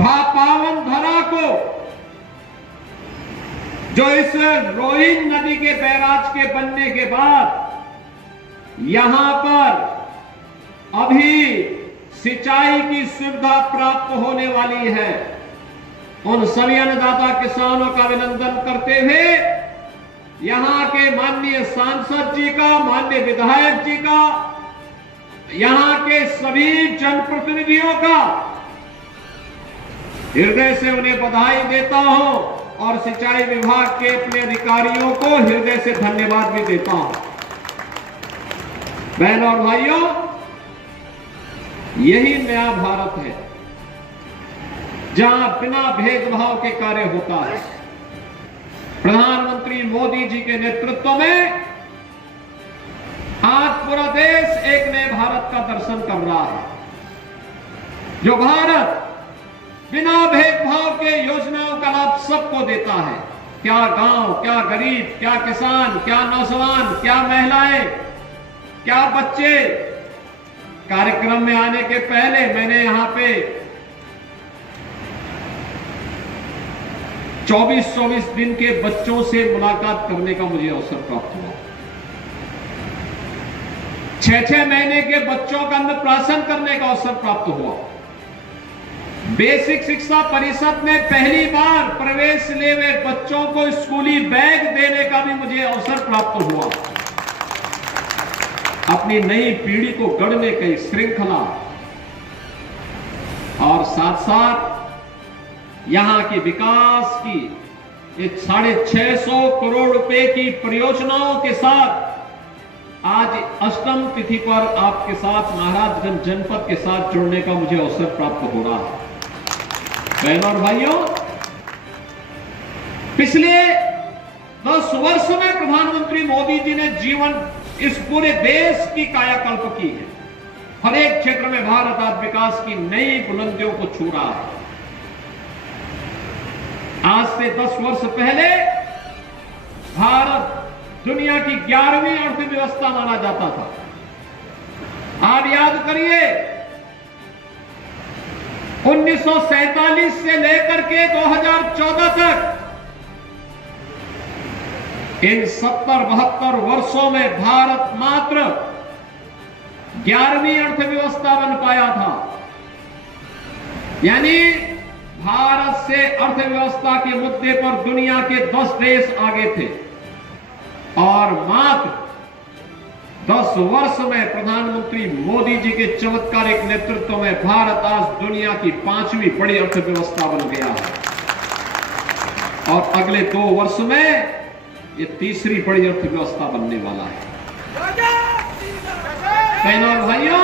पावन धरा को, जो इस रोहिंद नदी के बैराज के बनने के बाद यहां पर अभी सिंचाई की सुविधा प्राप्त होने वाली है, उन सभी अन्नदाता किसानों का अभिनंदन करते हुए यहां के माननीय सांसद जी का, माननीय विधायक जी का, यहां के सभी जनप्रतिनिधियों का हृदय से उन्हें बधाई देता हूं और सिंचाई विभाग के अपने अधिकारियों को हृदय से धन्यवाद भी देता हूं। बहनों और भाइयों, यही नया भारत है जहां बिना भेदभाव के कार्य होता है। प्रधानमंत्री मोदी जी के नेतृत्व में आज पूरा देश एक नए भारत का दर्शन कर रहा है, जो भारत बिना भेदभाव के योजनाओं का लाभ सबको देता है। क्या गांव, क्या गरीब, क्या किसान, क्या नौजवान, क्या महिलाएं, क्या बच्चे। कार्यक्रम में आने के पहले मैंने यहां पे 24-24 दिन के बच्चों से मुलाकात करने का मुझे अवसर प्राप्त हुआ। 6-6 महीने के बच्चों का अन्नप्राशन करने का अवसर प्राप्त हुआ। बेसिक शिक्षा परिषद में पहली बार प्रवेश लिए हुए बच्चों को स्कूली बैग देने का भी मुझे अवसर प्राप्त हुआ। अपनी नई पीढ़ी को गढ़ने की श्रृंखला और साथ साथ यहां के विकास की एक 650 करोड़ रुपए की परियोजनाओं के साथ आज अष्टम तिथि पर आपके साथ महाराजगंज जनपद के साथ जुड़ने का मुझे अवसर प्राप्त हो रहा है। बहनों और भाइयों, पिछले 10 वर्ष में प्रधानमंत्री मोदी जी ने जीवन इस पूरे देश की कायाकल्प की है। हर एक क्षेत्र में भारत आज विकास की नई बुलंदियों को छू रहा है। आज से 10 वर्ष पहले भारत दुनिया की 11वीं अर्थव्यवस्था माना जाता था। आप याद करिए, 1947 से लेकर के 2014 तक इन 70-72 वर्षों में भारत मात्र 11वीं अर्थव्यवस्था बन पाया था। यानी भारत से अर्थव्यवस्था के मुद्दे पर दुनिया के 10 देश आगे थे और मात्र 10 वर्ष में प्रधानमंत्री मोदी जी के चमत्कारिक नेतृत्व में भारत आज दुनिया की 5वीं बड़ी अर्थव्यवस्था बन गया है और अगले 2 वर्ष में ये 3री बड़ी अर्थव्यवस्था बनने वाला है। बहनों और भाइयों,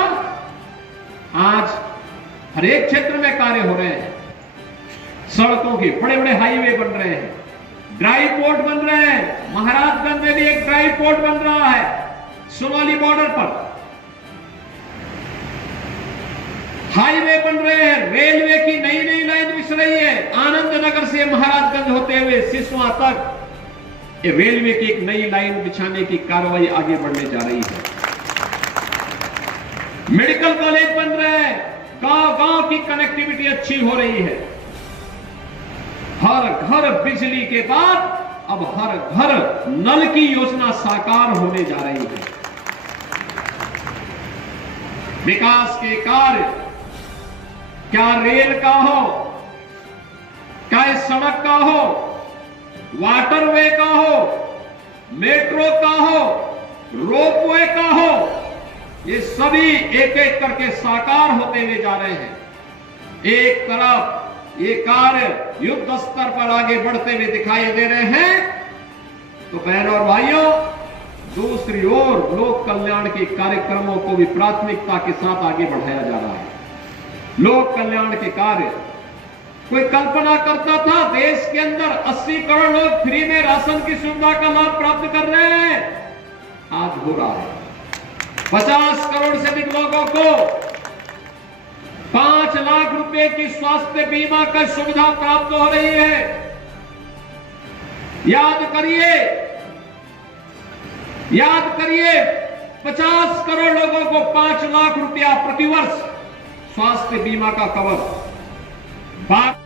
आज हर एक क्षेत्र में कार्य हो रहे हैं। सड़कों के बड़े बड़े हाईवे बन रहे हैं, ड्राई पोर्ट बन रहे हैं। महाराजगंज में भी एक ड्राई पोर्ट बन रहा है सोनाली बॉर्डर पर। हाईवे बन रहे हैं, रेलवे की नई नई लाइन बिछ रही है। आनंद नगर से महाराजगंज होते हुए सिसवा तक रेलवे की एक नई लाइन बिछाने की कार्रवाई आगे बढ़ने जा रही है। मेडिकल कॉलेज बन रहे हैं, गांव-गांव की कनेक्टिविटी अच्छी हो रही है। हर घर बिजली के बाद अब हर घर नल की योजना साकार होने जा रही है। विकास के कार्य, क्या रेल का हो, क्या सड़क का हो, वाटरवे का हो, मेट्रो का हो, रोपवे का हो, ये सभी एक एक करके साकार होते हुए जा रहे हैं। एक तरफ ये कार्य युद्ध स्तर पर आगे बढ़ते हुए दिखाई दे रहे हैं, तो बहनों और भाइयों, दूसरी ओर लोक कल्याण के कार्यक्रमों को भी प्राथमिकता के साथ आगे बढ़ाया जा रहा है। लोक कल्याण के कार्य, कोई कल्पना करता था देश के अंदर 80 करोड़ लोग फ्री में राशन की सुविधा का लाभ प्राप्त कर रहे हैं? आज हो रहा है। 50 करोड़ से अधिक लोगों को 5 लाख रुपए की स्वास्थ्य बीमा का सुविधा प्राप्त हो रही है। याद करिए 50 करोड़ लोगों को 5 लाख रुपया प्रतिवर्ष स्वास्थ्य बीमा का कवर। बात